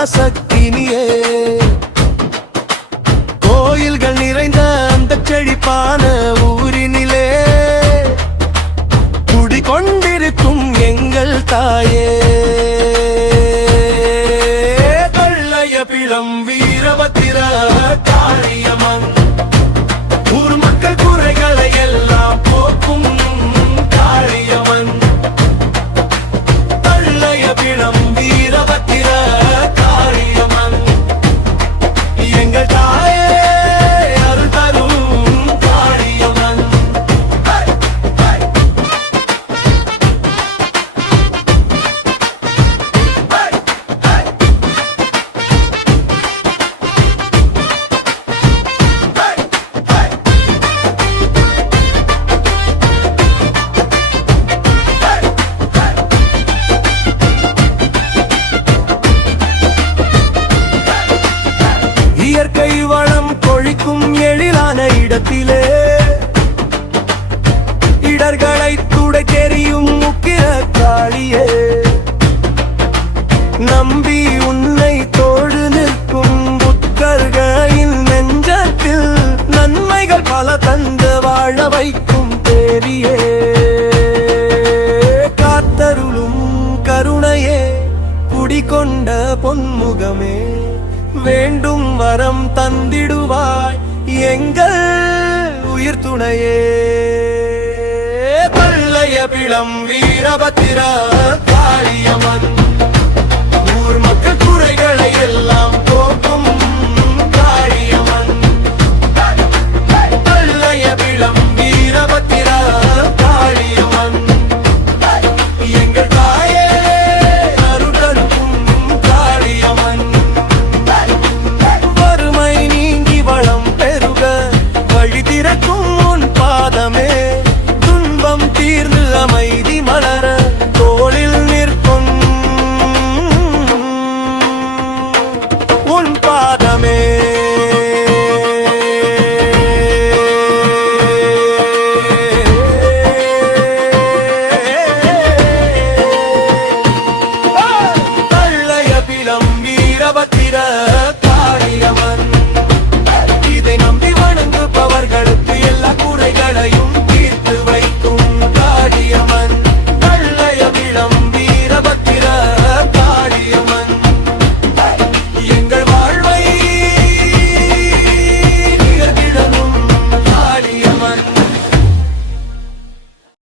பராசக்தினியே. கோயில்கள் நிறைந்த அந்த செழிப்பான ஊரினிலே குடிகொண்டிருக்கும் எங்கள் தாயே. வெள்ளயபிலம் வீரபத்திர காளியம்மன் ஊர் மக்கள் குறைகளை எல்லாம் போக்கும் காளியம்மன். வெள்ளயபிலம் வீரபத்திர காளியம்மன் எங்கள் தாயே அருள் தரும் காளியம்மன். இயற்கை வளம் கொழிக்கும் எழிலான இடத்திலே இடர்களை துடை தெரியும் முக்கிய காளியே. நம்பி உன்னை தோழு நிற்கும் புத்தர்களின் நெஞ்சத்தில் நன்மைகள் பல தந்து வாழ வைக்கும் தேவியே. காத்தருளும் கருணையே குடிகொண்ட பொன்முகமே வேண்டும் வரம் தந்திடுவாய் எங்கள் உயிர் துணையே. வெள்ளயபிலம் வீரபத்திர காளியம்மன் ஊர் மக்கள் குறைகளை எல்லாம் போக்கும் காளியம்மன். வெள்ளயபிலம் வீரபத்திர காளியம்மன் எங்கள் தாயே அருள் தரும் காளியம்மன். வறுமை நீங்கி வளம் பெருக வழி திறக்கும் உன் பாதமே. துன்பம் தீர்ந்து அமைதி மலர தோளில் நிற்கும் உன் பாதமே. வெள்ளயபிலம் வீரபத்திர காளியம்மன்